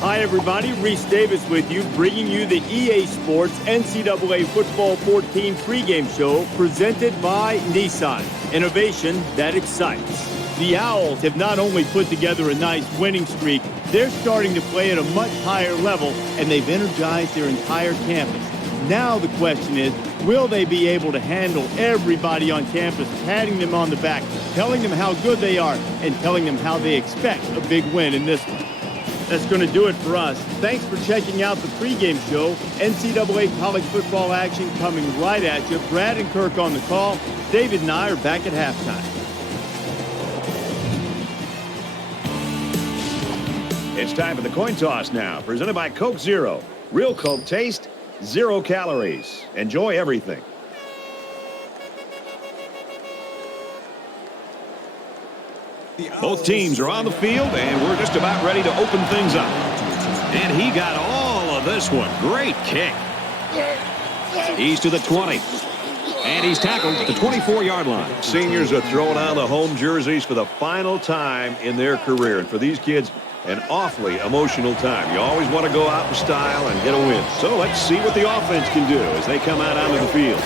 Hi, everybody. Reese Davis with you, bringing you the EA Sports NCAA Football 14 pregame show presented by Nissan. Innovation that excites. The Owls have not only put together a nice winning streak, they're starting to play at a much higher level, and they've energized their entire campus. Now the question is, will they be able to handle everybody on campus, patting them on the back, telling them how good they are, and telling them how they expect a big win in this one? That's going to do it for us. Thanks for checking out the pregame show. NCAA college football action coming right at you. Brad and Kirk on the call. David and I are back at halftime. It's time for the coin toss now, presented by Coke Zero. Real Coke taste, 0 calories. Enjoy everything. Both teams are on the field, and we're just about ready to open things up. And he got all of this one. Great kick. He's to the 20. And he's tackled at the 24-yard line. Seniors are throwing on the home jerseys for the final time in their career. And for these kids, an awfully emotional time. You always want to go out in style and get a win. So let's see what the offense can do as they come out onto the field.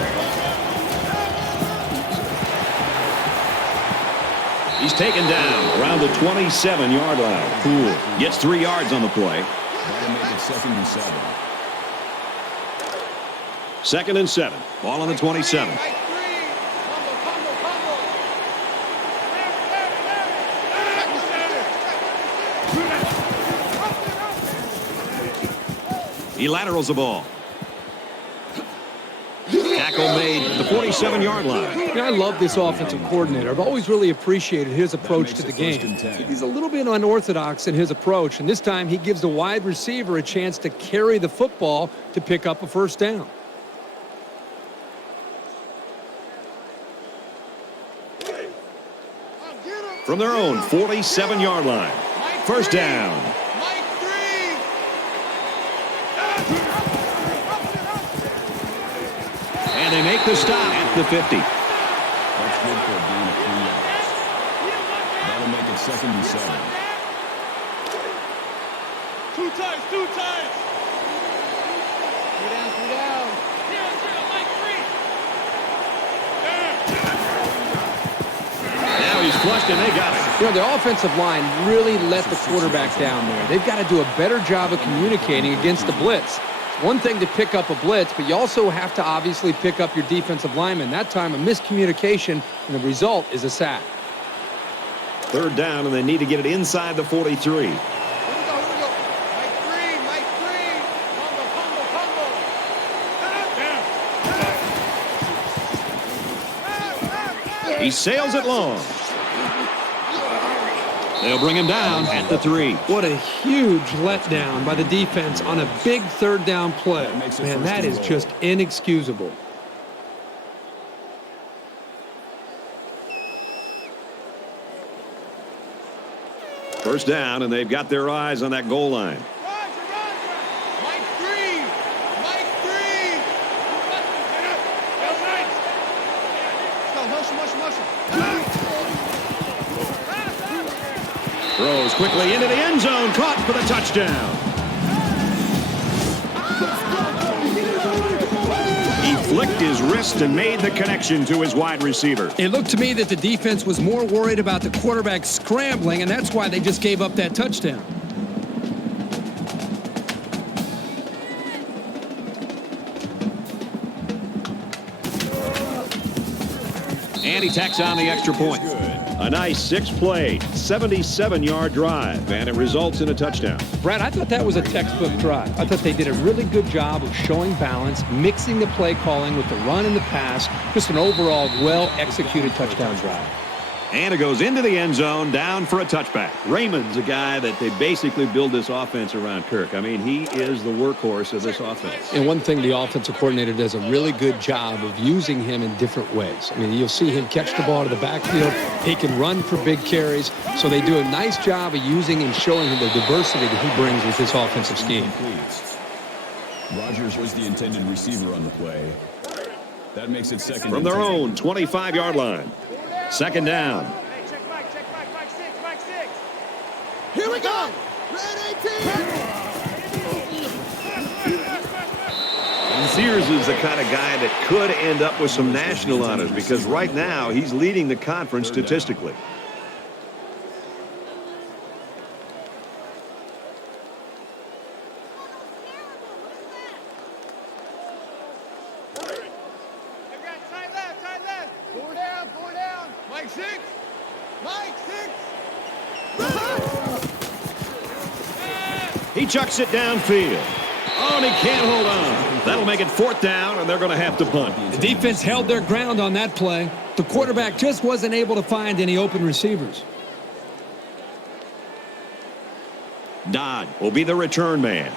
He's taken down around the 27-yard line. Poole gets 3 yards on the play. That'll make it 2nd and 7. 2nd and 7. Ball on the 27. He laterals the ball. Tackle made at the 47-yard line. You know, I love this offensive coordinator. I've always really appreciated his approach to the game. He's a little bit unorthodox in his approach, and this time he gives the wide receiver a chance to carry the football to pick up a first down. From their own 47-yard line. First down. And they make the stop at the 50. That's good for a gain of 3 yards. That'll make it 2nd and 7. Two times. Two down. Now he's flushed and they got it. You know, the offensive line really let the quarterback down there. They've got to do a better job of communicating against the blitz. It's one thing to pick up a blitz, but you also have to obviously pick up your defensive lineman. That time, a miscommunication, and the result is a sack. 3rd down, and they need to get it inside the 43. Here we go. Mike 3. Combo. He sails it long. They'll bring him down at the 3. What a huge letdown by the defense on a big 3rd down play. Man, that is just inexcusable. First down, and they've got their eyes on that goal line. Mike 3. Let's go. Hustle. Throws quickly into the end zone, caught for the touchdown. He flicked his wrist and made the connection to his wide receiver. It looked to me that the defense was more worried about the quarterback scrambling, and that's why they just gave up that touchdown. And he tacks on the extra point. A nice 6-play, 77-yard drive, and it results in a touchdown. Brad, I thought that was a textbook drive. I thought they did a really good job of showing balance, mixing the play calling with the run and the pass. Just an overall well-executed touchdown drive. And it goes into the end zone, down for a touchback. Raymond's a guy that they basically build this offense around, Kirk. I mean, he is the workhorse of this offense. And one thing the offensive coordinator does a really good job of using him in different ways. I mean, you'll see him catch the ball to the backfield. He can run for big carries. So they do a nice job of using and showing him the diversity that he brings with this offensive scheme. Rodgers was the intended receiver on the play. That makes it 2nd From their own 25-yard line. 2nd down. Hey, check Mike 6. Here we go. Red 18. Sears is the kind of guy that could end up with some national honors because right now he's leading the conference statistically. Mike 6. Mike 6. He chucks it downfield. Oh, and he can't hold on. That'll make it 4th down, and they're going to have to punt. The defense held their ground on that play. The quarterback just wasn't able to find any open receivers. Dodd will be the return man.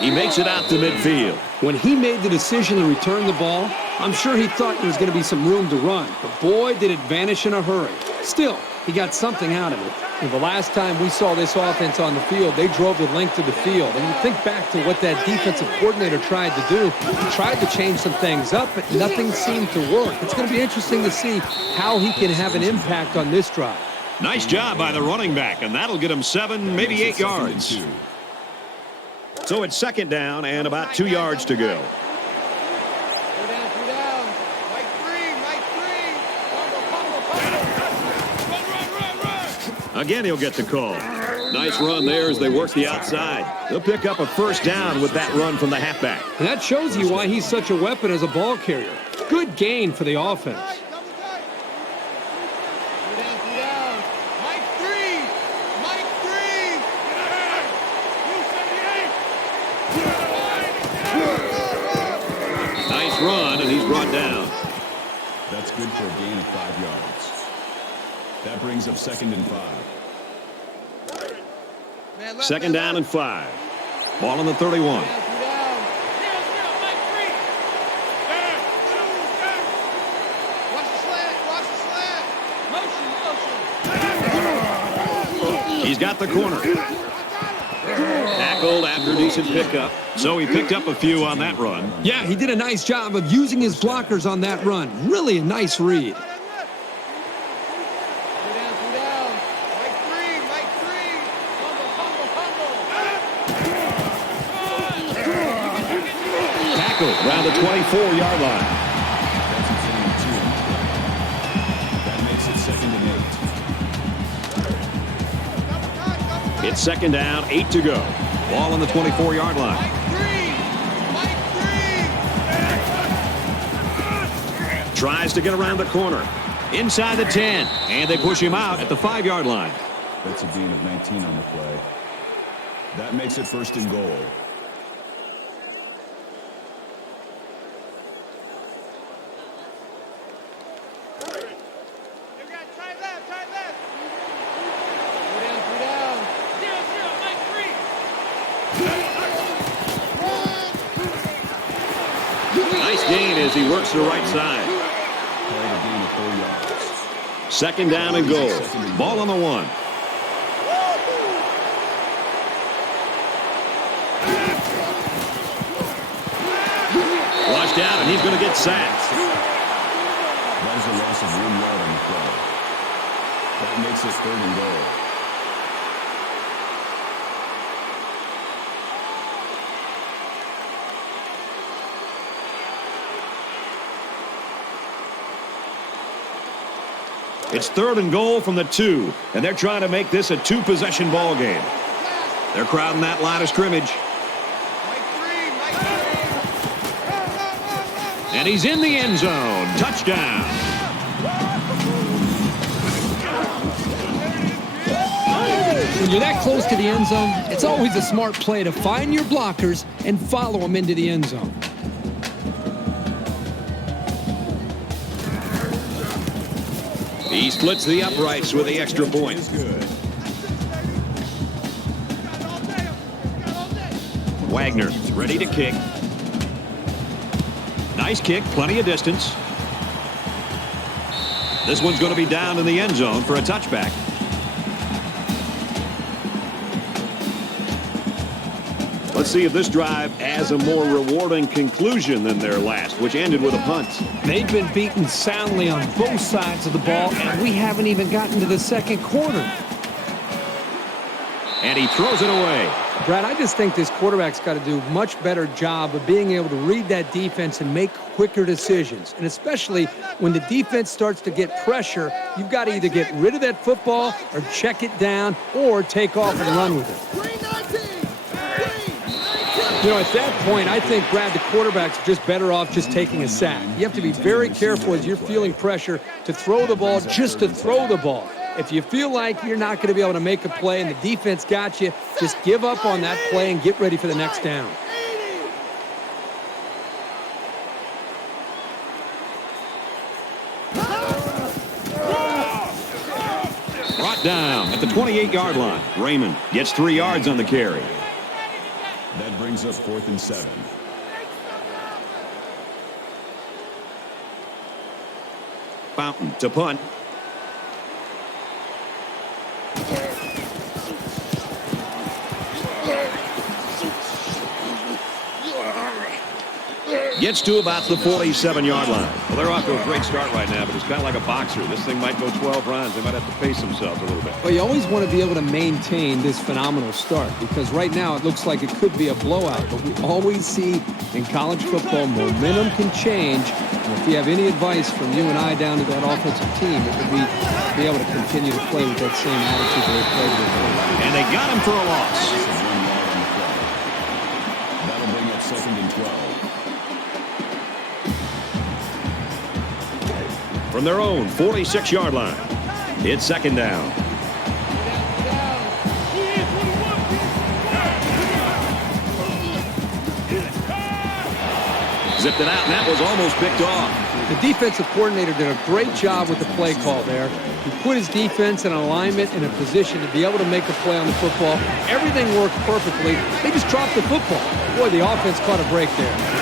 He makes it out to midfield. When he made the decision to return the ball, I'm sure he thought there was going to be some room to run. But boy, did it vanish in a hurry. Still, he got something out of it. And the last time we saw this offense on the field, they drove the length of the field. And you think back to what that defensive coordinator tried to do. He tried to change some things up, but nothing seemed to work. It's going to be interesting to see how he can have an impact on this drive. Nice job by the running back, and that'll get him 7, maybe 8 yards. So it's 2nd down and about 2 yards to go. Mike 3. Mike 3. Run. Again, he'll get the call. Nice run there as they work the outside. They'll pick up a 1st down with that run from the halfback. And that shows you why he's such a weapon as a ball carrier. Good gain for the offense. Mike 3. Mike 3. Nice run, and he's brought down. That's good for a gain of 5 yards. That brings up 2nd and 5. 2nd down and 5. Ball on the 31. He's got the corner. Tackled after a decent pickup. So he picked up a few on that run. Yeah, he did a nice job of using his blockers on that run. Really a nice read. Tackled around the 24-yard line. That's a gain of 2 on the play. That makes it 2nd and 8. It's 2nd down, 8 to go. Ball on the 24-yard line. Tries to get around the corner. Inside the 10. And they push him out at the 5-yard line. That's a gain of 19 on the play. That makes it 1st and goal. Nice gain as he works to the right side. Called a gain of 4 yards. 2nd down and goal. Ball on the 1. Washed out, and he's going to get sacked. That is a loss of 1 yard on the play. That makes it 3rd and goal. It's 3rd and goal from the 2, and they're trying to make this a 2-possession ball game. They're crowding that line of scrimmage. And he's in the end zone. Touchdown. When you're that close to the end zone, it's always a smart play to find your blockers and follow them into the end zone. He splits the uprights with the extra point. Wagner ready to kick. Nice kick, plenty of distance. This one's going to be down in the end zone for a touchback. Let's see if this drive has a more rewarding conclusion than their last, which ended with a punt. They've been beaten soundly on both sides of the ball, and we haven't even gotten to the second quarter. And he throws it away. Brad, I just think this quarterback's got to do a much better job of being able to read that defense and make quicker decisions. And especially when the defense starts to get pressure, you've got to either get rid of that football or check it down or take off and run with it. You know, at that point, I think, Brad, the quarterback's just better off just taking a sack. You have to be very careful as you're feeling pressure to throw the ball just to throw the ball. If you feel like you're not going to be able to make a play and the defense got you, just give up on that play and get ready for the next down. Brought down at the 28-yard line. Raymond gets 3 yards on the carry. That brings up 4th and 7. Fountain to punt. Gets to about the 47-yard line. Well, they're off to a great start right now, but it's kind of like a boxer. This thing might go 12 rounds. They might have to pace themselves a little bit. Well, you always want to be able to maintain this phenomenal start because right now it looks like it could be a blowout. But we always see in college football momentum can change. And if you have any advice from you and I down to that offensive team, it would be able to continue to play with that same attitude that they played with. And they got him for a loss. That'll bring up 2nd and 12. From their own 46-yard line. It's 2nd down. Zipped it out, and that was almost picked off. The defensive coordinator did a great job with the play call there. He put his defense in alignment in a position to be able to make a play on the football. Everything worked perfectly. They just dropped the football. Boy, the offense caught a break there.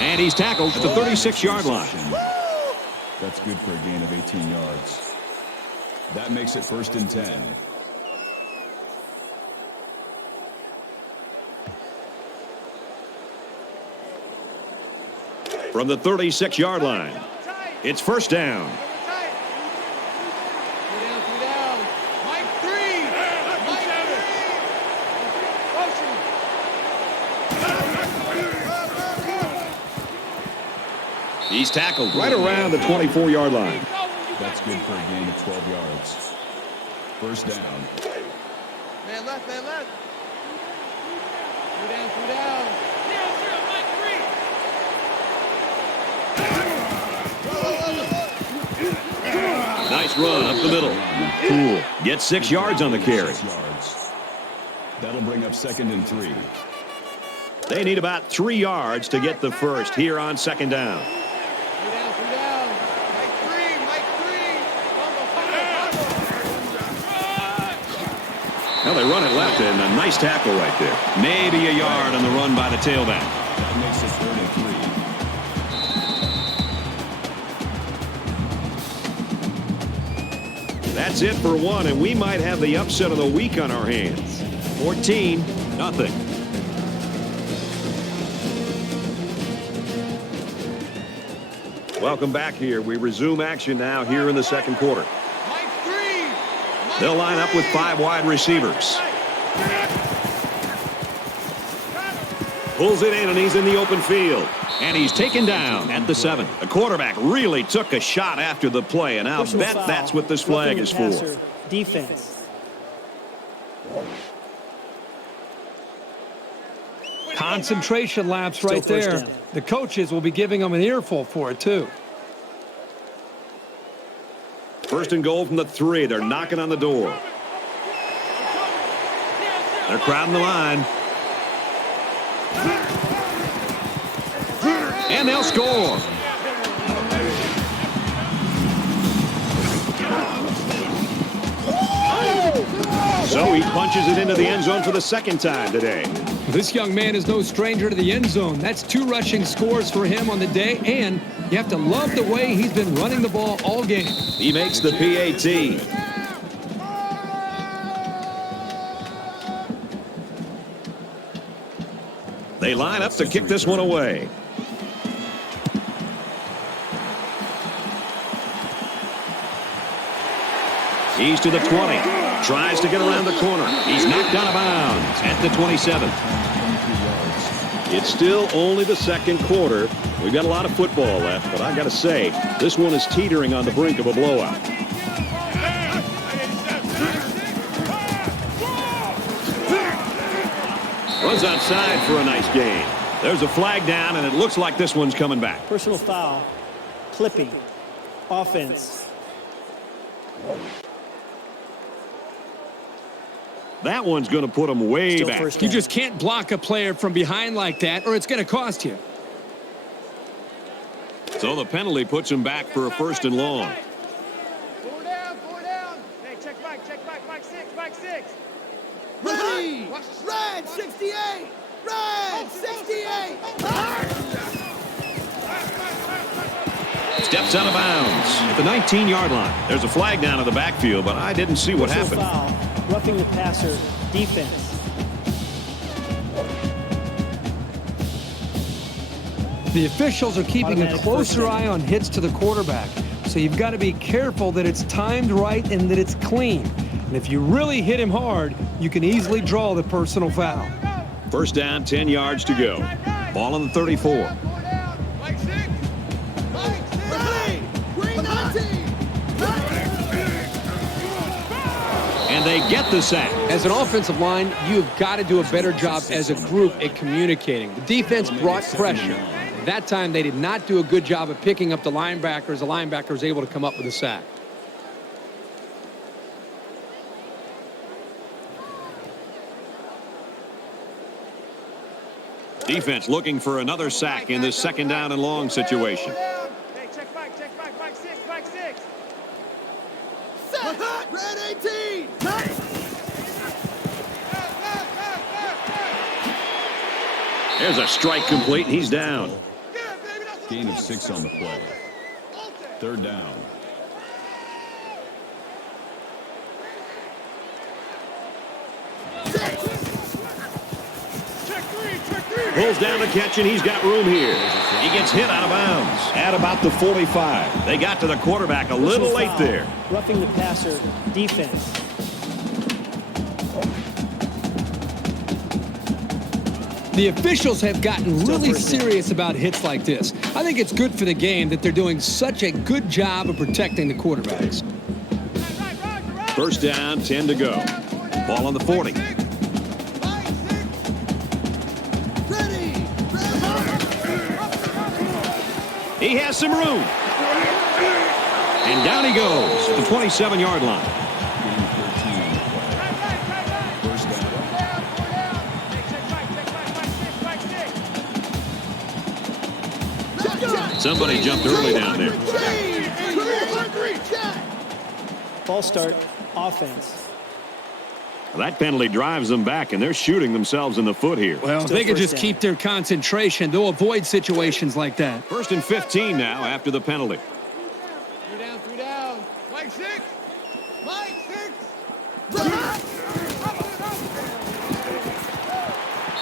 And he's tackled at the 36-yard line. That's good for a gain of 18 yards. That makes it 1st and 10. From the 36-yard line, it's 1st down. He's tackled right around the 24-yard line. That's good for a gain of 12 yards. 1st down. Man left, man left. Nice run up the middle. Cool. Gets 6 yards on the carry. 6 yards. That'll bring up 2nd and 3. They need about 3 yards to get the first here on 2nd down. Well, they run it left, and a nice tackle right there. Maybe a yard on the run by the tailback. That makes it 3rd and 3. That's it for one, and we might have the upset of the week on our hands. 14-0. Welcome back here. We resume action now here in the 2nd quarter. They'll line up with 5 wide receivers. Pulls it in, and he's in the open field. And he's taken down at the 7. The quarterback really took a shot after the play, and I'll bet that's what this flag is for. Defense. Concentration lapse right there. The coaches will be giving them an earful for it, too. 1st and goal from the 3. They're knocking on the door. They're crowding the line. And they'll score. So he punches it into the end zone for the 2nd time today. This young man is no stranger to the end zone. That's 2 rushing scores for him on the day, and you have to love the way he's been running the ball all game. He makes the PAT. They line up to kick this one away. He's to the 20. Tries to get around the corner. He's knocked out of bounds at the 27. It's still only the second quarter. We've got a lot of football left, but I got to say, this one is teetering on the brink of a blowout. Runs outside for a nice gain. There's a flag down, and it looks like this one's coming back. Personal foul. Clipping. Offense. That one's going to put him way Still back. first You down. just can't block a player from behind like that, or it's going to cost you. So the penalty puts him back for a first and long. 4 down, 4 down. Hey, check Mike 6. Ready! Red 68! Red 68! Steps out of bounds at the 19-yard line. There's a flag down in the backfield, but I didn't see what Personal happened. foul. Roughing the passer. Defense. The officials are keeping a Automatic closer first down. eye on hits to the quarterback. So you've got to be careful that it's timed right and that it's clean. And if you really hit him hard, you can easily draw the personal foul. First down, 10 yards to go. Ball on the 34. 4 down. Mike 6. Ready! Green 19! And they get the sack. As an offensive line, you've got to do a better job as a group at communicating. The defense brought pressure. That time, they did not do a good job of picking up the linebackers. The linebacker was able to come up with a sack. Defense looking for another sack in this second down and long situation. 4 down. Hey, check Mike 6. Set! Red 18! There's a strike complete. He's down. Gain of 6 on the play. Third down. Pulls down the catch, and he's got room here. He gets hit out of bounds at about the 45. They got to the quarterback a little Personal late foul. there. Roughing the passer. Defense. The officials have gotten Still really first down. serious about hits like this. I think it's good for the game that they're doing such a good job of protecting the quarterbacks. First down, 10 to go. Ball on the 40. Ready! He has some room. And down he goes at the 27-yard line. Gain of 13 on the play. First down. Somebody jumped early down there. False start. Offense. That penalty drives them back, and they're shooting themselves in the foot here. Well, if Still they can first just down. keep their concentration, they'll avoid situations like that. First and 15 now after the penalty. 3 down. Mike 6.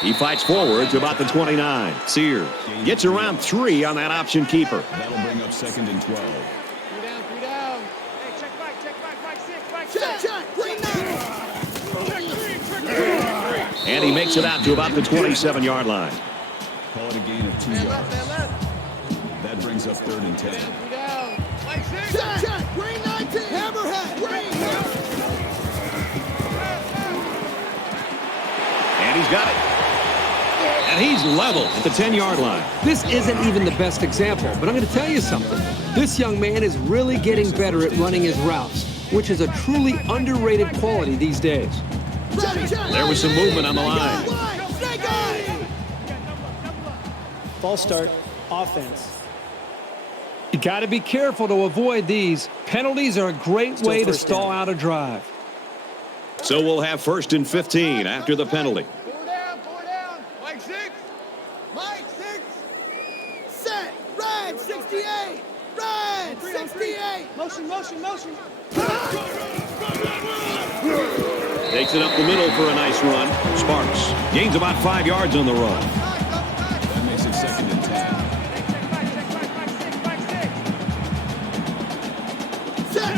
He fights forward to about the 29. Sears gets around 3 on that option keeper. That'll bring up second and 12. 3 down. Hey, check Mike 6. Check! Green 19! And he makes it out to about the 27-yard line. Call it a gain of 2 yards. That brings up third and 10. 3 down. Mike 6. Check! Green 19! Hammerhead! Green! And he's got it. And he's level at the 10-yard line. This isn't even the best example, but I'm going to tell you something. This young man is really getting better at running his routes, which is a truly underrated quality these days. There was some movement on the line. False start. Offense. You got to be careful to avoid these. Penalties are a great Still way to first stall down. out a drive. So we'll have first and 15 after the penalty. 4 down. Mike 6. Set! Red 68! Red 68! Motion. Takes it up the middle for a nice run. Sparks gains about 5 yards on the run. That makes it second and 10.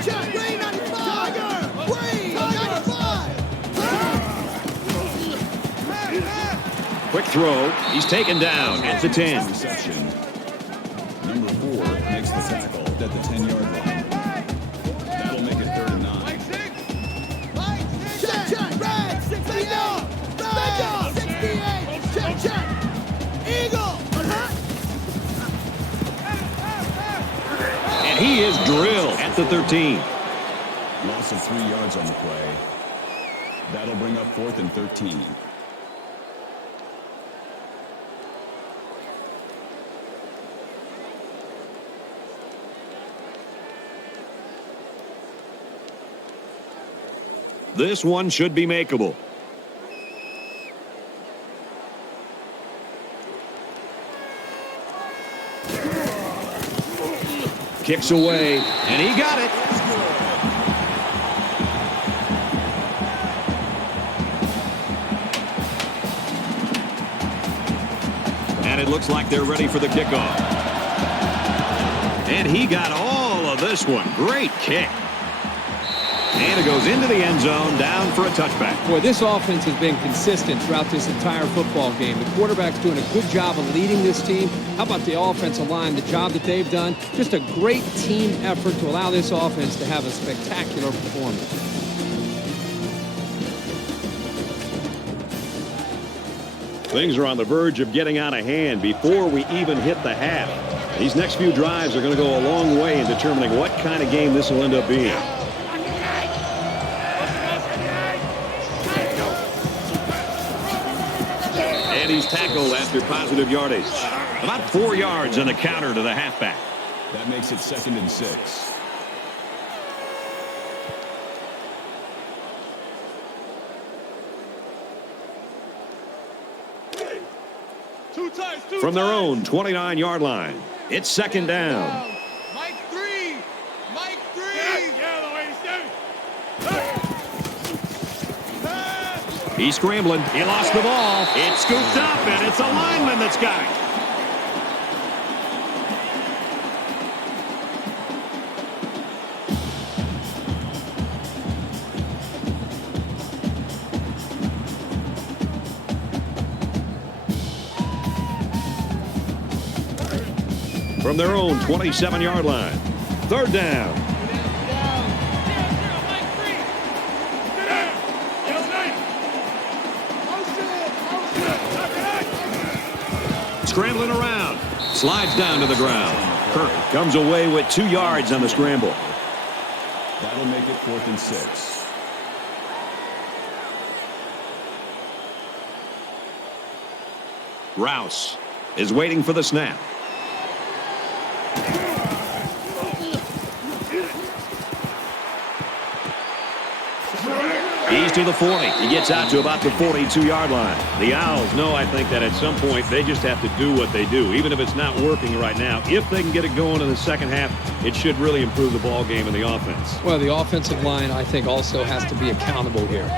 Check! Green 95! Quick throw. He's taken down at the 10. Reception. Number 4 makes the tackle at the 10-yard line. That'll make it 3rd and 9. Check. Red 68. Red 68. Check. Eagle. And he is drilled at the 13. Loss of 3 yards on the play. That'll bring up 4th and 13. This one should be makeable. Kicks away, and he got it. And it looks like they're ready for the kickoff. And he got all of this one. Great kick. And it goes into the end zone, down for a touchback. Boy, this offense has been consistent throughout this entire football game. The quarterback's doing a good job of leading this team. How about the offensive line, the job that they've done? Just a great team effort to allow this offense to have a spectacular performance. Things are on the verge of getting out of hand before we even hit the half. These next few drives are going to go a long way in determining what kind of game this will end up being. And he's tackled after positive yardage. About 4 yards on the counter to the halfback. That makes it 2nd and 6. From their own 29-yard line, it's 2nd down. Mike 3. Mike 3. He's scrambling. He lost the ball. It's scooped up, and it's a lineman that's got it. From their own 27-yard line, 3rd down. Scrambling around. Slides down to the ground. Kirk comes away with 2 yards on the scramble. That'll make it 4th and 6. Rouse is waiting for the snap. He's to the 40. He gets out to about the 42-yard line. The Owls know, I think, that at some point they just have to do what they do, even if it's not working right now. If they can get it going in the second half, it should really improve the ball game and the offense. Well, the offensive line, I think, also has to be accountable here.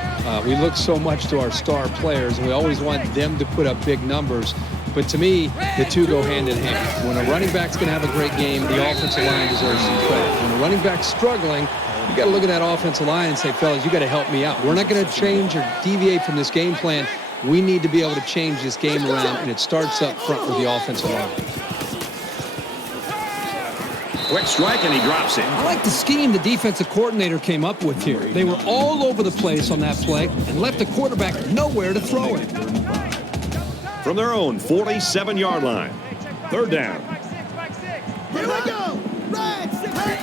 We look so much to our star players, and we always want them to put up big numbers. But to me, the two go hand in hand. When a running back's going to have a great game, the offensive line deserves some credit. When a running back's struggling, you got to look at that offensive line and say, fellas, you got to help me out. We're not going to change or deviate from this game plan. We need to be able to change this game around, and it starts up front with the offensive line. Quick strike, and he drops it. I like the scheme the defensive coordinator came up with here. They were all over the place on that play and left the quarterback nowhere to throw it. From their own 47-yard line, 3rd down. Here we go. Red 68.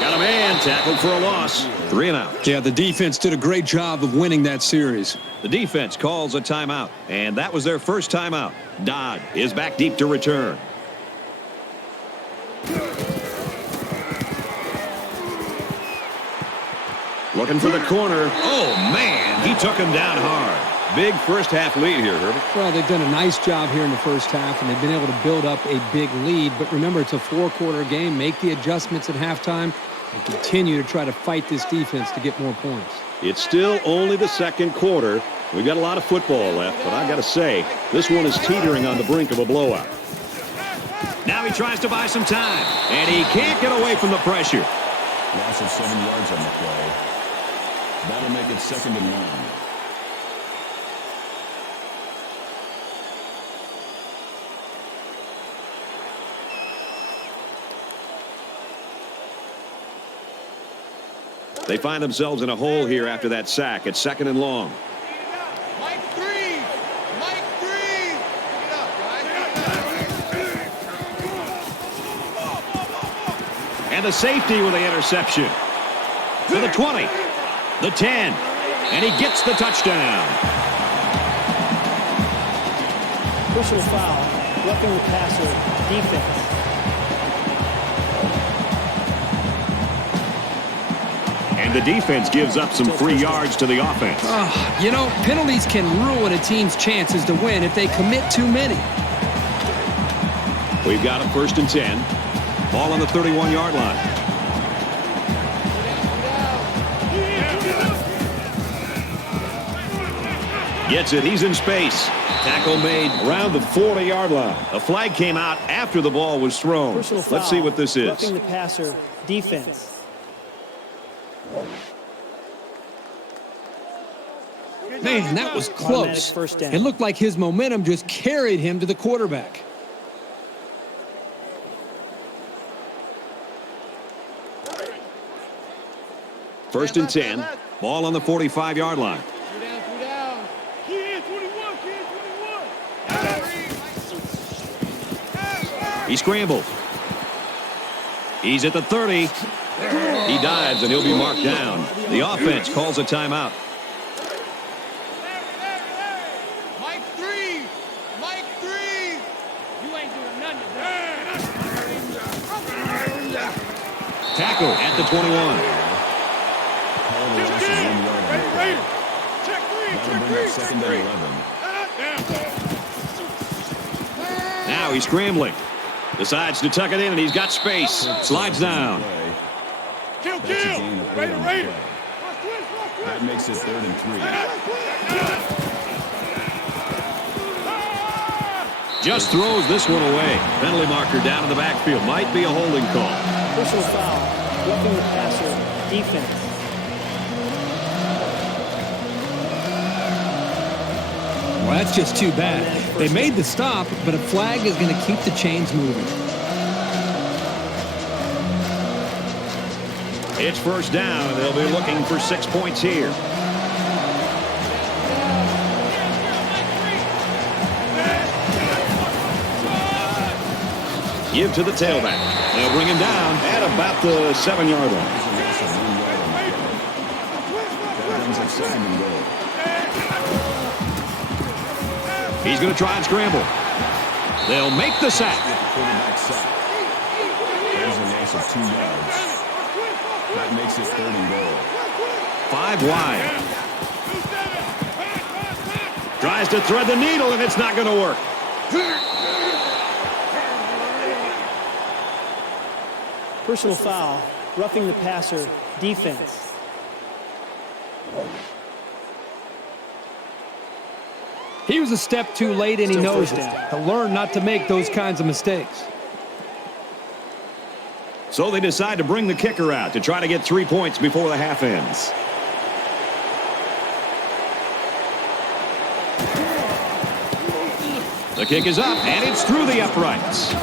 Got a man tackled for a loss. 3 and out. Yeah, the defense did a great job of winning that series. The defense calls a timeout, and that was their first timeout. Dodd is back deep to return. Looking for the corner. Oh, man, he took him down hard. Big first half lead here, Herbert. Well, they've done a nice job here in the first half, and they've been able to build up a big lead. But remember, it's a 4-quarter game. Make the adjustments at halftime and continue to try to fight this defense to get more points. It's still only the 2nd quarter. We've got a lot of football left, but I got to say, this one is teetering on the brink of a blowout. Now he tries to buy some time, and he can't get away from the pressure. Loss of 7 yards on the play. That'll make it 2nd and long. They find themselves in a hole here after that sack. It's 2nd and long. Mike 3. Mike 3. Pick it up, guys. And the safety with the interception. To the 20, the 10, and he gets the touchdown. Personal foul, roughing the passer, defense. And the defense gives up some free yards to the offense. You know, penalties can ruin a team's chances to win if they commit too many. We've got a 1st and 10. Ball on the 31-yard line. Gets it. He's in space. Tackle made around the 40-yard line. A flag came out after the ball was thrown. Personal foul, Let's see what this is. roughing the passer, defense. Man, that was Automatic close. first down. It looked like his momentum just carried him to the quarterback. First and 10. Ball on the 45-yard line. Two down. Kid, 21, kid, 21. He scrambles. He's at the 30. He dives, and he'll be marked down. The offense calls a timeout. Mike 3. Mike 3. You ain't doing nothing. Tackle at the 21. Check 3, That'll bring up 2nd and 11. Now he's scrambling. Decides to tuck it in, and he's got space. Slides down. Kill, That's a gain of 8 on the play. That makes it 3rd and 3. Just throws this one away. Penalty marker down in the backfield. Might be a holding call. Personal foul, roughing the passer, defense. Well, that's just too bad. They made the stop, but a flag is going to keep the chains moving. It's 1st down, and they'll be looking for 6 points here. Give to the tailback. They'll bring him down at about the 7-yard line. That brings it 2nd and goal. He's going to try and scramble. They'll make the sack. Quarterback sack. There's a loss of 2 yards. That makes it 3rd and goal. 5 wide. Tries to thread the needle, and it's not going to work. Personal foul, roughing the passer, defense. He was a step too late, and he Still knows first it. down. To learn not to make those kinds of mistakes. So they decide to bring the kicker out to try to get 3 points before the half ends. The kick is up, and it's through the uprights.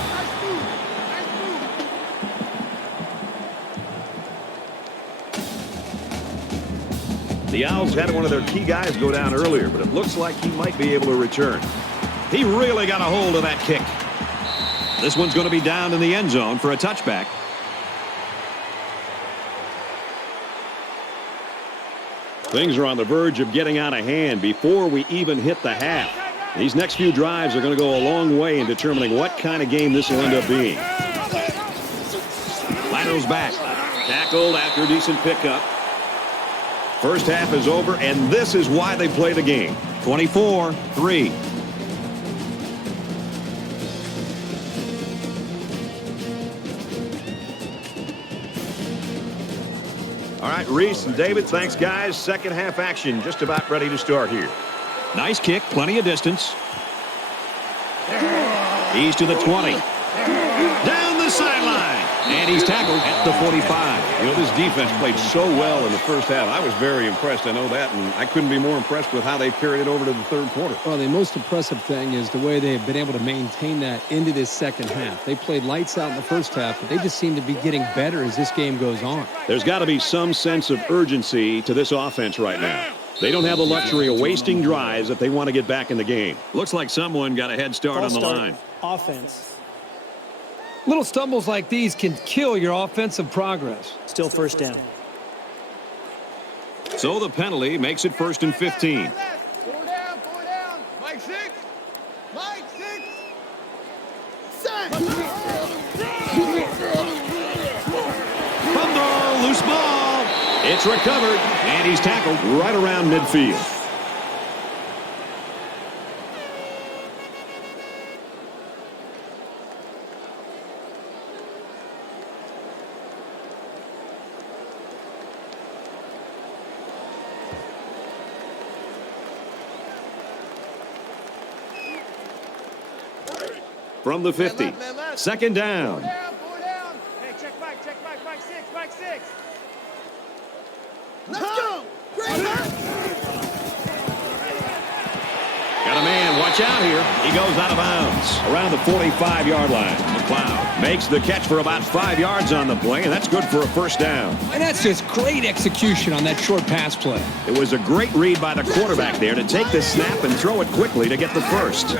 The Owls had one of their key guys go down earlier, but it looks like he might be able to return. He really got a hold of that kick. This one's going to be down in the end zone for a touchback. Things are on the verge of getting out of hand before we even hit the half. These next few drives are going to go a long way in determining what kind of game this will end up being. Lateral's back. Tackled after a decent pickup. First half is over, and this is why they play the game. 24-3. All right, Reese and David, thanks, guys. Second half action just about ready to start here. Nice kick, plenty of distance. He's to the 20. Down the sideline. And he's tackled at the 45. You know, this defense played so well in the first half. I was very impressed. I know that, and I couldn't be more impressed with how they carried it over to the third quarter. Well, the most impressive thing is the way they have been able to maintain that into this second half. They played lights out in the first half, but they just seem to be getting better as this game goes on. There's got to be some sense of urgency to this offense right now. They don't have the luxury of wasting drives if they want to get back in the game. Looks like someone got a head start on the line. Offense. Little stumbles like these can kill your offensive progress. Still first down. So the penalty makes it 1st and 15. 4 down, 4 down. Mike 6. Mike 6. Fumble, loose ball. It's recovered, and he's tackled right around midfield. From the 50, second down. 4 down. Hey, check Mike, Mike 6, Mike 6. Let's go. Great. Got a man, watch out here. He goes out of bounds Around the 45-yard line. McLeod makes the catch for about 5 yards on the play, and that's good for a first down. And that's just great execution on that short pass play. It was a great read by the quarterback there to take the snap and throw it quickly to get the first.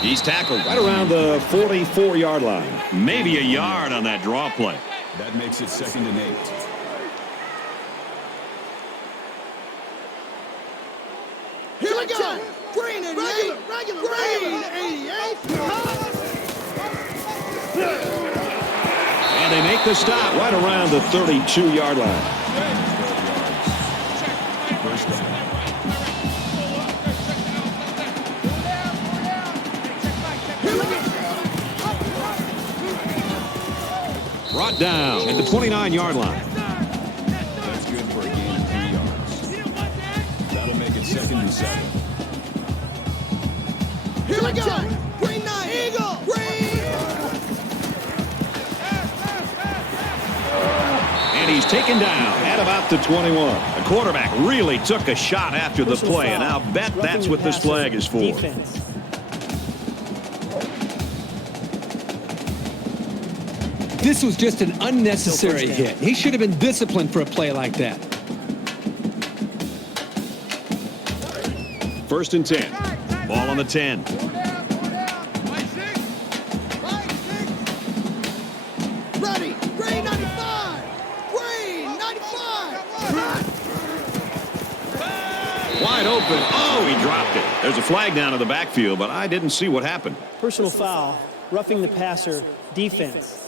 He's tackled Right around the 44-yard line. maybe a yard on that draw play. That makes it 2nd and 8. Here we go. Green 88. Regular. Green 88. And they make the stop Right around the 32-yard line. First down. brought down at the 29-yard line. That's good for a gain of 3 yards. That'll make it 2nd and 7. Here we go. Green 9. Eagle. Green. And he's taken down at about the 21. The quarterback really took a shot after the play, and I'll bet that's what this flag is for. Defense. This was just an unnecessary hit. He should have been disciplined for a play like that. 1st and 10. Ball on the 10. Mike 6. Ready. Green 95. Green 95. Wide open. Oh, he dropped it. There's a flag down in the backfield, but I didn't see what happened. Personal foul. Roughing the passer. Defense.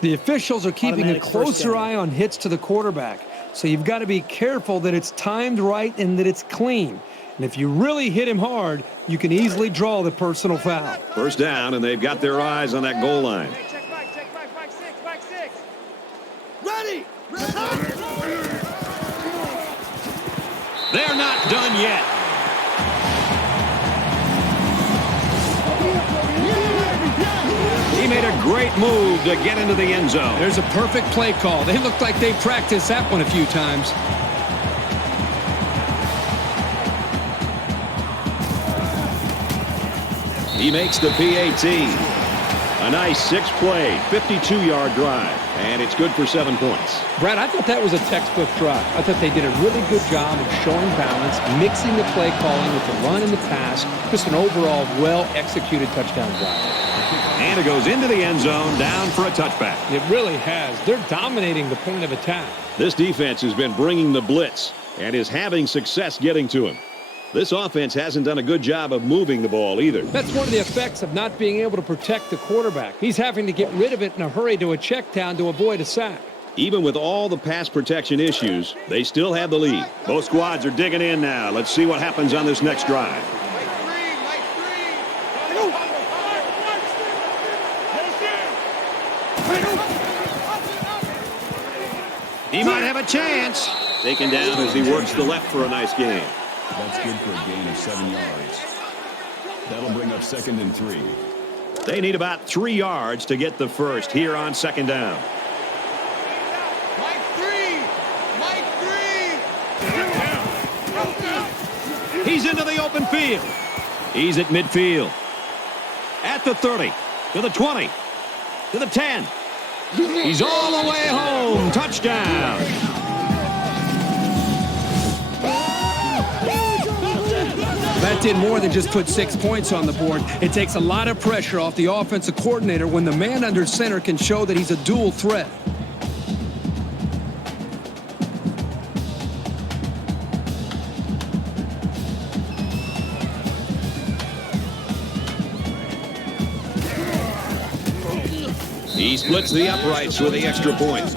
The officials are keeping a Automatic first closer down. eye on hits to the quarterback. So you've got to be careful that it's timed right and that it's clean. And if you really hit him hard, you can easily draw the personal foul. First down, and they've got their eyes on that goal line. Hey, check Mike, Mike 6, Mike 6. Ready. They're not done yet. He made a great move to get into the end zone. There's a perfect play call. They look like they practiced that one a few times. He makes the PAT. A nice 6-play, 52-yard drive, and it's good for 7 points. Brad, I thought that was a textbook drive. I thought they did a really good job of showing balance, mixing the play calling with the run and the pass. Just an overall well-executed touchdown drive. And it goes into the end zone, down for a touchback. It really has. They're dominating the point of attack. This defense has been bringing the blitz and is having success getting to him. This offense hasn't done a good job of moving the ball either. That's one of the effects of not being able to protect the quarterback. He's having to get rid of it in a hurry to a check down to avoid a sack. Even with all the pass protection issues, they still have the lead. Both squads are digging in now. Let's see what happens on this next drive. Mike 3. He might have a chance. Taken down as he works the left for a nice gain. That's good for a gain of 7 yards. That'll bring up 2nd and 3. They need about 3 yards to get the first here on 2nd down. Mike 3. Mike 3. He's into the open field. He's at midfield. At the 30. To the 20. To the 10. He's all the way home. Touchdown. That did more than just put 6 points on the board. It takes a lot of pressure off the offensive coordinator when the man under center can show that he's a dual threat. He splits the uprights with the extra point.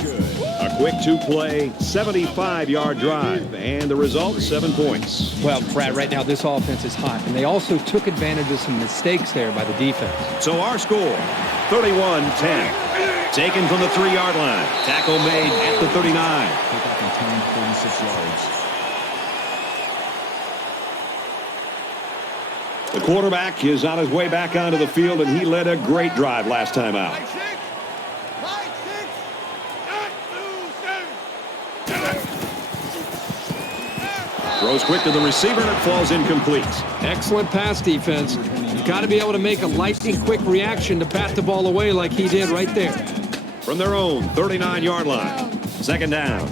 A quick 2-play, 75-yard drive, and the result, 7 points. Well, Brad, right now this offense is hot, and they also took advantage of some mistakes there by the defense. So our score, 31-10. Taken from the 3-yard line. Tackle made at the 39. Pickup and 36 yards. The quarterback is on his way back onto the field, and he led a great drive last time out. Mike 6. Mike 6. Throws quick to the receiver, and it falls incomplete. Excellent pass defense. You've got to be able to make a lightning-quick reaction to bat the ball away like he did right there. From their own 39-yard line. 2nd down.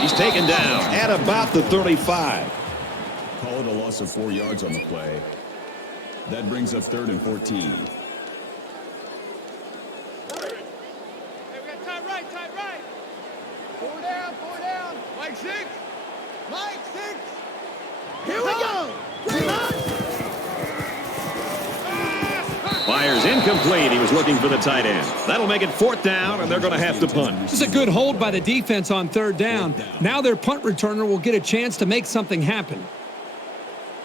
He's taken down at about the 35. Call it a loss of 4 yards on the play. That brings up 3rd and 14. Hey, we got tight right, tight right. 4 down, 4 down. Mike 6. Mike 6. Here we go. Fires incomplete. He was looking for the tight end. That'll make it 4th down, and they're going to have to punt. This is a good hold by the defense on 3rd down. Now their punt returner will get a chance to make something happen.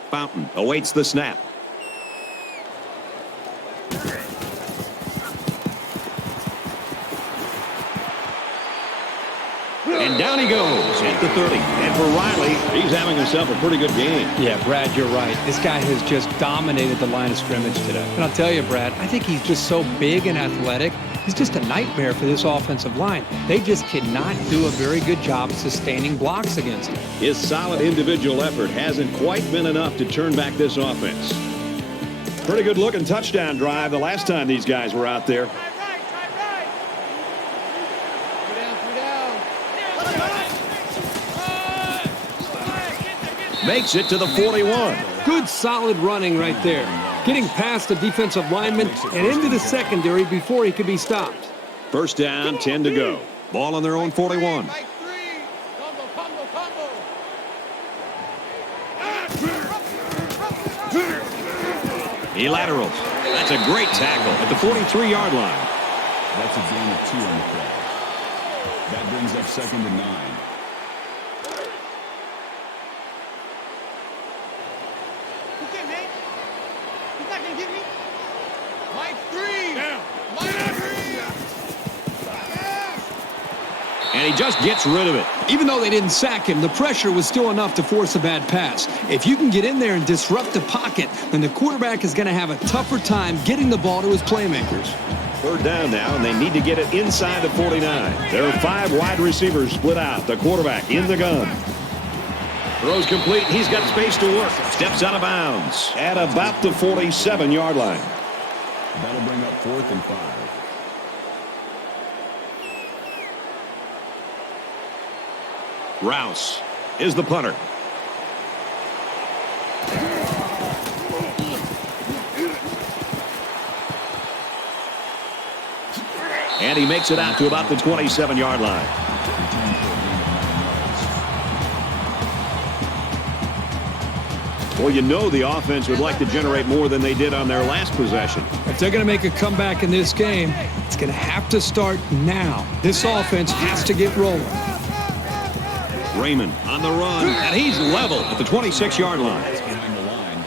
Fountain awaits the snap. And down he goes at the 30. And for Riley, he's having himself a pretty good game. Yeah, Brad, you're right. This guy has just dominated the line of scrimmage today. And I'll tell you, Brad, I think he's just so big and athletic. He's just a nightmare for this offensive line. They just cannot do a very good job sustaining blocks against him. His solid individual effort hasn't quite been enough to turn back this offense. Pretty good looking touchdown drive the last time these guys were out there. Tight right, tight right. 3 down, 3 down. Makes it to the 41. Good, solid running right there. Getting past the defensive lineman and into the secondary before he could be stopped. 1st down, 10 to go. Ball on their own 41. Mike 3. Combo, combo, combo. He laterals. That's a great tackle at the 43-yard line. That's a gain of 2 on the play. That brings up 2nd and 9. Okay, man. He's not going to get me. Mike 3. Mike 3. And he just gets rid of it. Even though they didn't sack him, the pressure was still enough to force a bad pass. If you can get in there and disrupt the pocket, then the quarterback is going to have a tougher time getting the ball to his playmakers. 3rd down now, and they need to get it inside the 49. There are 5 wide receivers split out. The quarterback in the gun. Throws complete. He's got space to work. Steps out of bounds at about the 47-yard line. That'll bring up 4th and 5. Rouse is the punter. And he makes it out to about the 27-yard line. Well, you know the offense would like to generate more than they did on their last possession. If they're going to make a comeback in this game, it's going to have to start now. This offense has to get rolling. Raymond on the run, and he's level at the 26-yard line. Behind the line.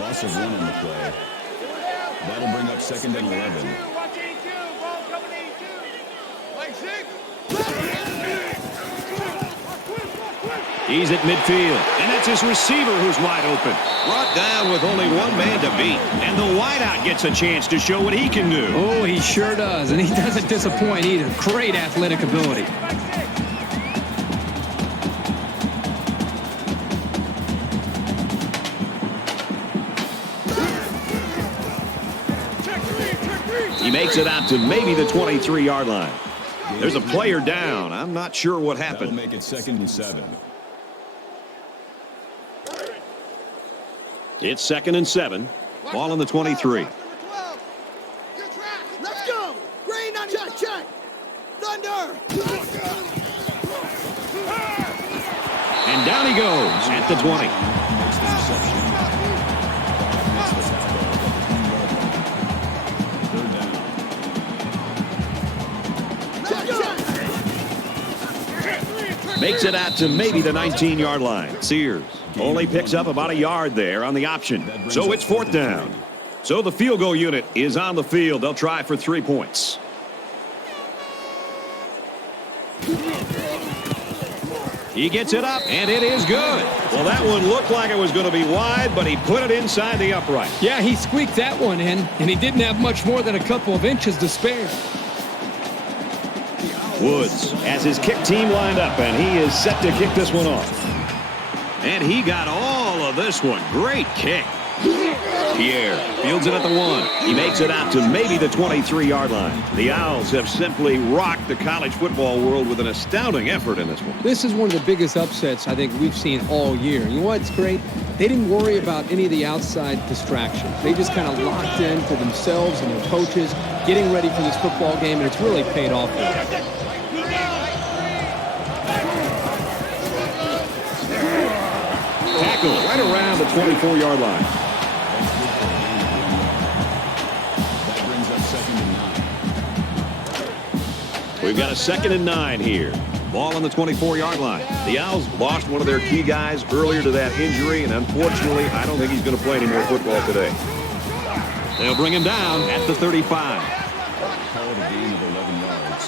Loss of 1 on the play. That'll bring up 2nd and 11. Watch 82. Ball coming 82. Mike 6. He's at midfield, and that's his receiver who's wide open. Brought down with only one man to beat, and the wideout gets a chance to show what he can do. Oh, he sure does, and he doesn't disappoint either. Great athletic ability. He makes it out to maybe the 23-yard line. There's a player down. I'm not sure what happened. That'll make it 2nd and 7. It's 2nd and 7. Ball on the 23. Let's go. Green on check, check. Thunder. And down he goes at the 20. Makes the reception. Makes the tackle. 3rd down. Makes it out to maybe the 19-yard line. Sears only picks up about a yard there on the option. So it's 4th down. So the field goal unit is on the field. They'll try for 3 points. He gets it up, and it is good. Well, that one looked like it was going to be wide, but he put it inside the upright. Yeah, he squeaked that one in, and he didn't have much more than a couple of inches to spare. Woods has his kick team lined up, and he is set to kick this one off. And he got all of this one. Great kick. Pierre fields it at the 1. He makes it out to maybe the 23-yard line. The Owls have simply rocked the college football world with an astounding effort in this one. This is one of the biggest upsets I think we've seen all year. You know what's great? They didn't worry about any of the outside distractions. They just kind of locked in to themselves and their coaches, getting ready for this football game, and it's really paid off for them. Tackle right around the 24-yard line. That brings up 2nd and 9. We've got a 2nd and 9 here. Ball on the 24-yard line. The Owls lost one of their key guys earlier to that injury, and unfortunately, I don't think he's going to play any more football today. They'll bring him down at the 35. Call it a gain of 11 yards.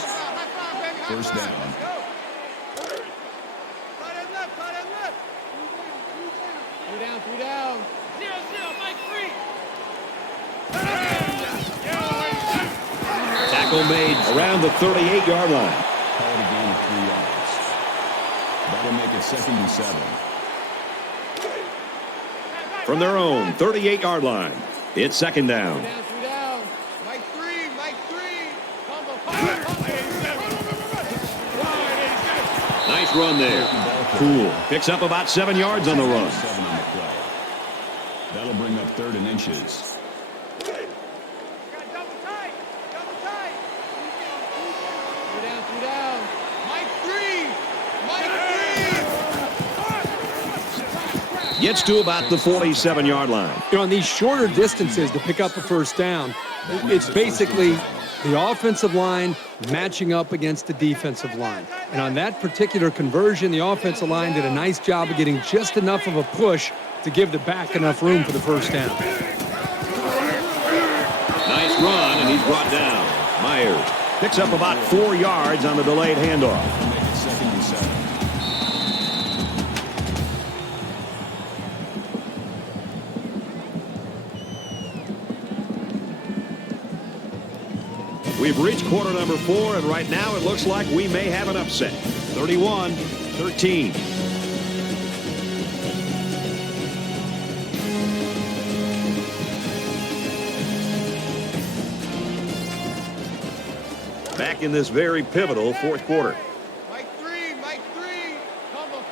1st down. Three down. 0-0, Mike 3. Tackle made around the 38-yard line. Call it a gain of 3 yards. That'll make it 2nd and 7. From their own 38-yard line, it's 2nd down. 3 down. Mike 3. Combo. Nice run there. Cool. Picks up about 7 yards on the run. 7 on the play. That'll bring up 3rd and inches. Double tight. 3 down. Mike 3. Gets to about the 47-yard line. You know, on these shorter distances to pick up a 1st down, it's basically the offensive line matching up against the defensive line. And on that particular conversion, the offensive line did a nice job of getting just enough of a push to give the back enough room for the 1st down. Nice run, and he's brought down. Myers picks up about 4 yards on the delayed handoff. Make it 2nd and 7. We've reached quarter number 4, and right now it looks like we may have an upset. 31-13. Back in this very pivotal 4th quarter. Mike 3. Combo.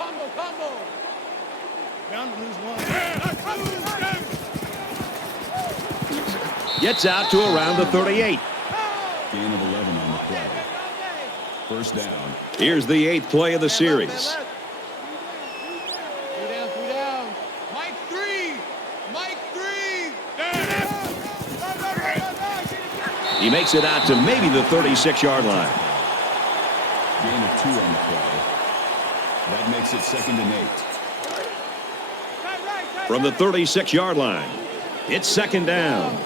Down to lose 1. Gets out to around the 38. Gain of 11 on the play. 1st down. Here's the 8th play of the series. 3 down. Mike 3. He makes it out to maybe the 36-yard line. Gain of 2 on the play. That makes it 2nd and 8. From the 36-yard line, it's 2nd down.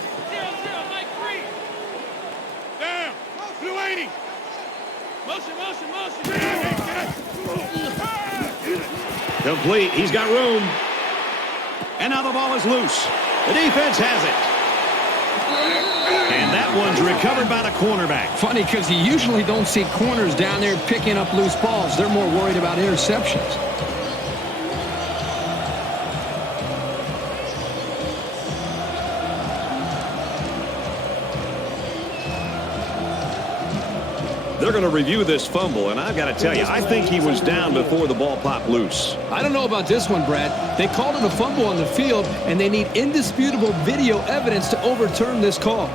Complete. He's got room. And now the ball is loose. The defense has it. And that one's recovered by the cornerback. Funny because you usually don't see corners down there picking up loose balls. They're more worried about interceptions. They're going to review this fumble, and I've got to tell you, I think he was down before the ball popped loose. I don't know about this one, Brad. They called it a fumble on the field, and they need indisputable video evidence to overturn this call.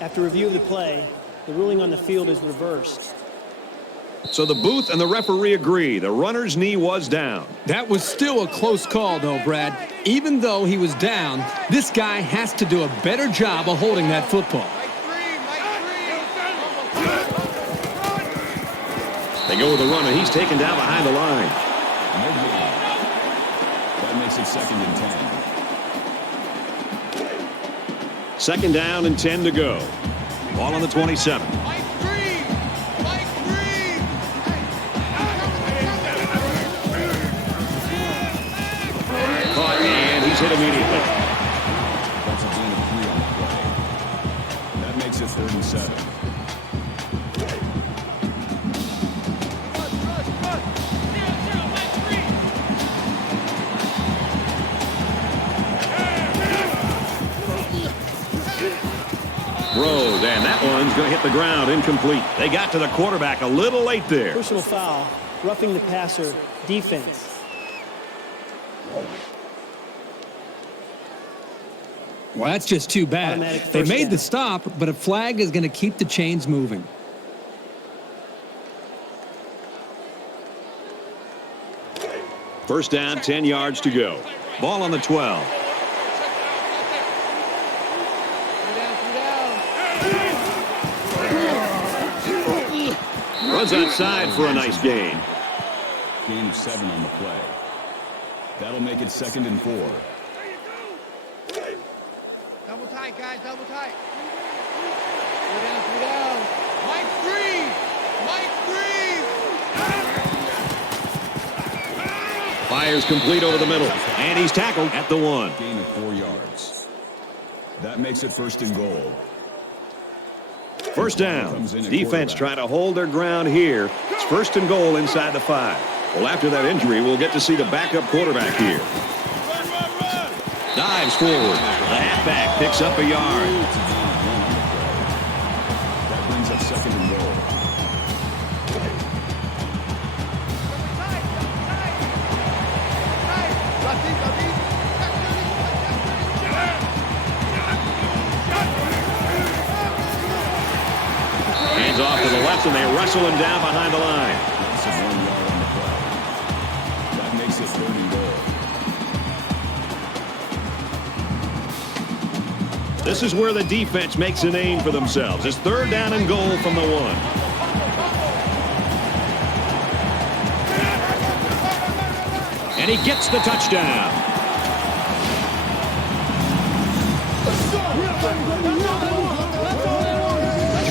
After review of the play, the ruling on the field is reversed. So the booth and the referee agree. The runner's knee was down. That was still a close call, though, Brad. Even though he was down, this guy has to do a better job of holding that football. They go with the run, and he's taken down behind the line. That makes it 2nd and 10. 2nd down and 10 to go. Ball on the 27. And he's hit immediately. That's a gain of 3 on the play. That makes it 3rd and 7. Throws, and that one's going to hit the ground, incomplete. They got to the quarterback a little late there. Personal foul, roughing the passer, defense. Well, that's just too bad. They made the stop, but a flag is going to keep the chains moving. First down, 10 yards to go. Ball on the 12. Runs outside for a nice gain. Gain of 7 on the play. That'll make it 2nd and 4. Double tight, guys, double tight. 3 down. Mike, breathe. Mike, breathe. Fires complete over the middle. And he's tackled at the 1. Gain of 4 yards. That makes it 1st and goal. First down. Defense trying to hold their ground here. It's 1st and goal inside the 5. Well, after that injury, we'll get to see the backup quarterback here. Dives forward. The halfback picks up a yard. That brings up 2nd and goal. Hands off to the left, and they wrestle him down behind the line. Loss of 1 yard on the play. That makes it 3rd and goal. This is where the defense makes a name for themselves. It's 3rd down and goal from the 1. And he gets the touchdown.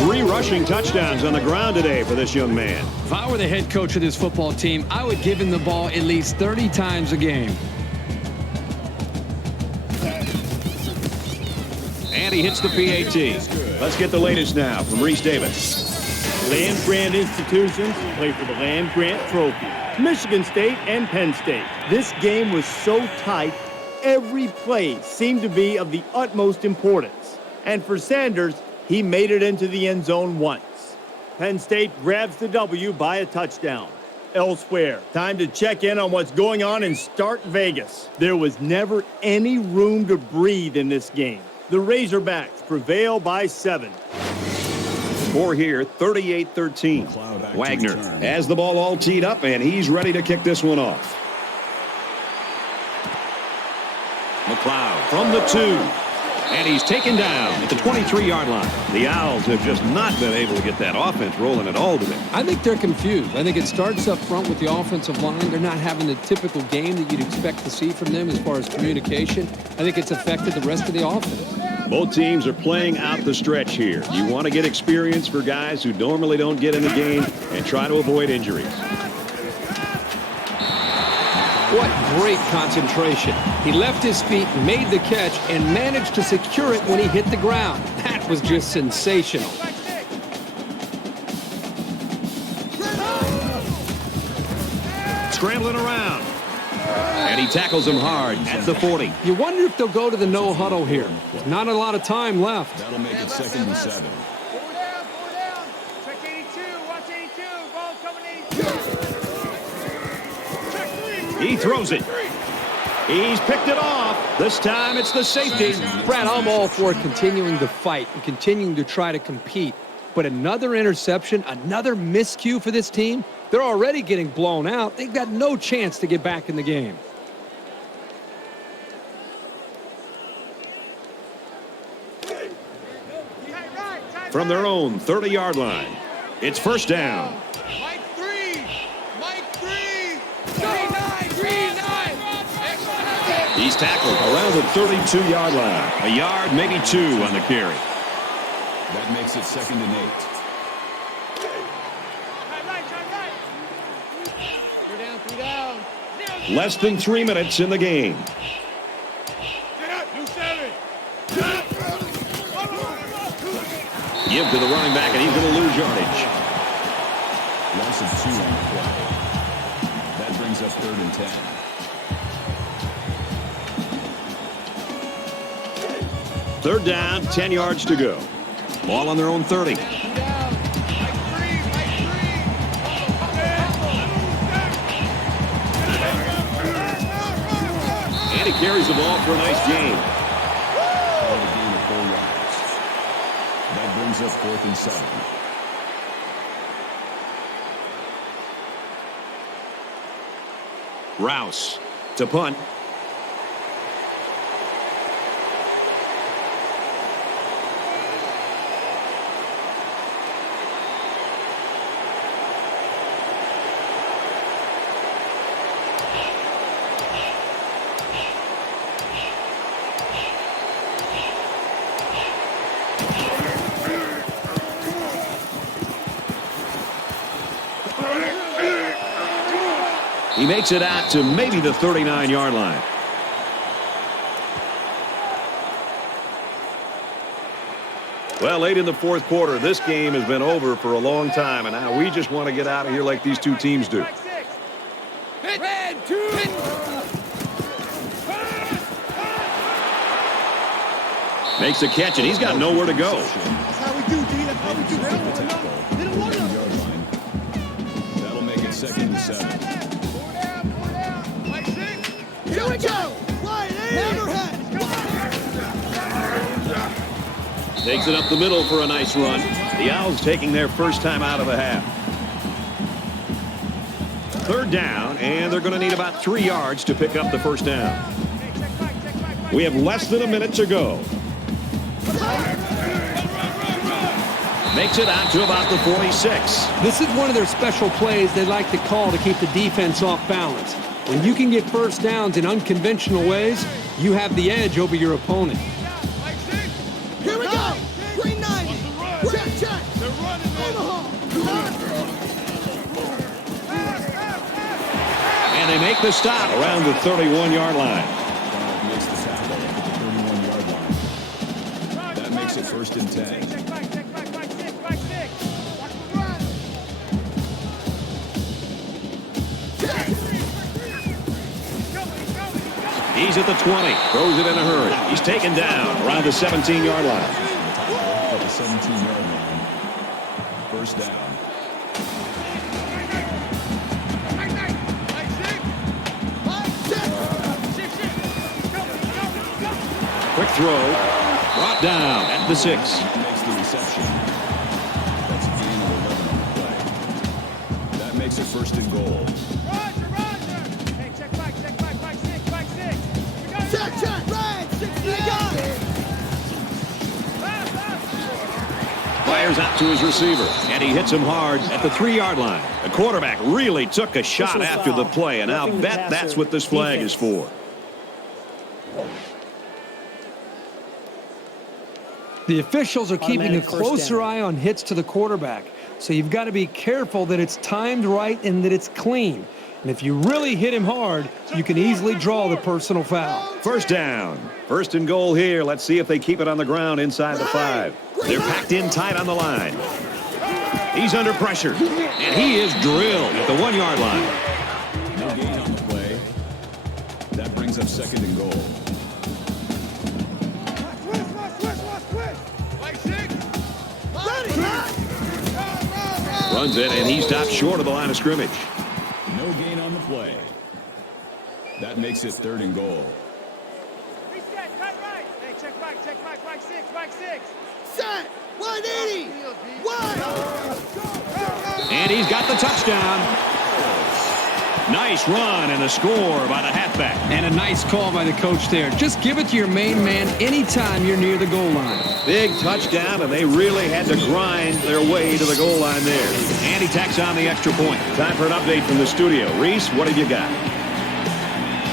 Three rushing touchdowns on the ground today for this young man. If I were the head coach of this football team, I would give him the ball at least 30 times a game. And he hits the PAT. Let's get the latest now from Reese Davis. Land-grant institutions play for the land-grant trophy. Michigan State and Penn State. This game was so tight, every play seemed to be of the utmost importance. And for Sanders, he made it into the end zone once. Penn State grabs the W by a touchdown. Elsewhere, time to check in on what's going on in Start Vegas. There was never any room to breathe in this game. The Razorbacks prevail by 7. Score here, 38-13. Wagner has the ball all teed up, and he's ready to kick this one off. McLeod from the 2. And he's taken down at the 23-yard line. The Owls have just not been able to get that offense rolling at all today. I think they're confused. I think it starts up front with the offensive line. They're not having the typical game that you'd expect to see from them as far as communication. I think it's affected the rest of the offense. Both teams are playing out the stretch here. You want to get experience for guys who normally don't get in the game and try to avoid injuries. What great concentration. He left his feet, made the catch, and managed to secure it when he hit the ground. That was just sensational. Scrambling around. And he tackles him hard at the 40. You wonder if they'll go to the no huddle here. There's not a lot of time left. That'll make it 2nd and 7. Four down. Check 82. Watch 82. Ball coming 82. Check 3. He throws it. He's picked it off. This time it's the safety. Brad, I'm all for continuing to fight and continuing to try to compete. But another interception, another miscue for this team, they're already getting blown out. They've got no chance to get back in the game. From their own 30-yard line, it's first down. Mike 3. Mike 3. 39. He's tackled around the 32-yard line. A yard, maybe 2 on the carry. That makes it 2nd and 8. Three down. Less than 3 minutes in the game. Give to the running back, and he's going to lose yardage. Loss of 2 on the play. That brings up 3rd and 10. Third down, 10 yards to go. Ball on their own 30. And he carries the ball for a nice gain. A gain of 4 yards. That brings up 4th and 7. Rouse to punt. He makes it out to maybe the 39-yard line. Well, late in the fourth quarter, this game has been over for a long time, and now we just want to get out of here like these two teams do. Red 2. Makes the catch, and he's got nowhere to go. That's how we do, D. That's how we do. They don't want to. 10-yard line. That'll make it 2nd and 7. Mike 6. Here we go. Hammerhead. Takes it up the middle for a nice run. The Owls taking their first time out of the half. Third down, and they're going to need about 3 yards to pick up the first down. We have less than a minute to go. Makes it out to about the 46. This is one of their special plays they like to call to keep the defense off balance. When you can get first downs in unconventional ways, you have the edge over your opponent. Here we go. Green 90. Check. And they make the stop Around the 31-yard line. Makes the tackle at the 31-yard line. That makes it 1st and 10. He's at the 20. Throws it in a hurry. He's taken down around the 17-yard line. At the 17-yard line. First down. Quick throw. Brought down at the 6. Makes the reception. That's a gain of 11 on the play. That makes it 1st and goal. Roger. Hey, check back, 6. Check. Right. 6. They got it. Fires out to his receiver, and he hits him hard at the 3-yard line. The quarterback really took a shot after the play, and I'll bet that's what this flag is for. The officials are keeping a Automatic first closer down. eye on hits to the quarterback. So you've got to be careful that it's timed right and that it's clean. And if you really hit him hard, you can easily draw the personal foul. First down. First and goal here. Let's see if they keep it on the ground inside the 5. They're packed in tight on the line. He's under pressure. And he is drilled at the 1-yard line. No gain on the play. That brings up second and goal. Runs it, and he stopped short of the line of scrimmage. No gain on the play. That makes it third and goal. Reset, tight right. Hey, check back, right 6, right 6. Set. 180. One. And he's got the touchdown. Nice run and a score by the halfback. And a nice call by the coach there. Just give it to your main man anytime you're near the goal line. Big touchdown, and they really had to grind their way to the goal line there. And he tacks on the extra point. Time for an update from the studio. Reese, what have you got?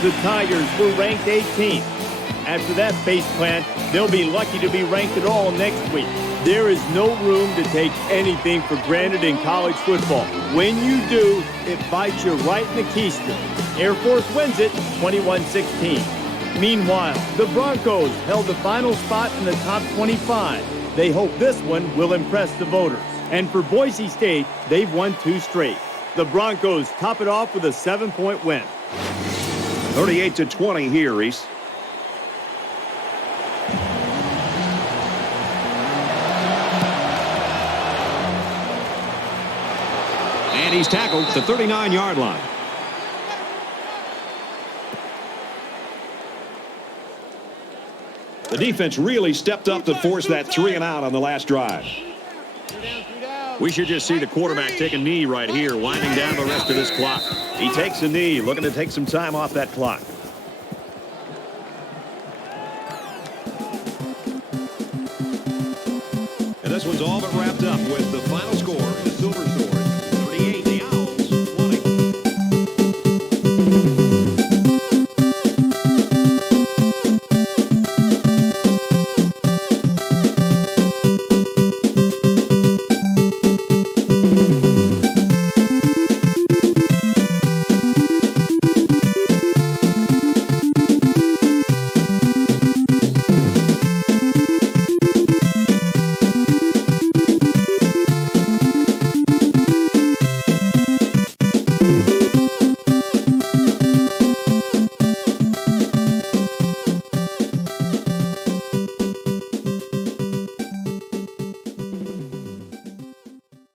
The Tigers were ranked 18th. After that face plant, they'll be lucky to be ranked at all next week. There is no room to take anything for granted in college football. When you do, it bites you right in the keister. Air Force wins it 21-16. Meanwhile, the Broncos held the final spot in the top 25. They hope this one will impress the voters. And for Boise State, they've won 2 straight. The Broncos top it off with a 7-point win. 38-20 here, Reese. And he's tackled at the 39-yard line. The defense really stepped up to force that 3 and out on the last drive. We should just see the quarterback take a knee right here, winding down the rest of this clock. He takes a knee, looking to take some time off that clock. And this one's all but wrapped up with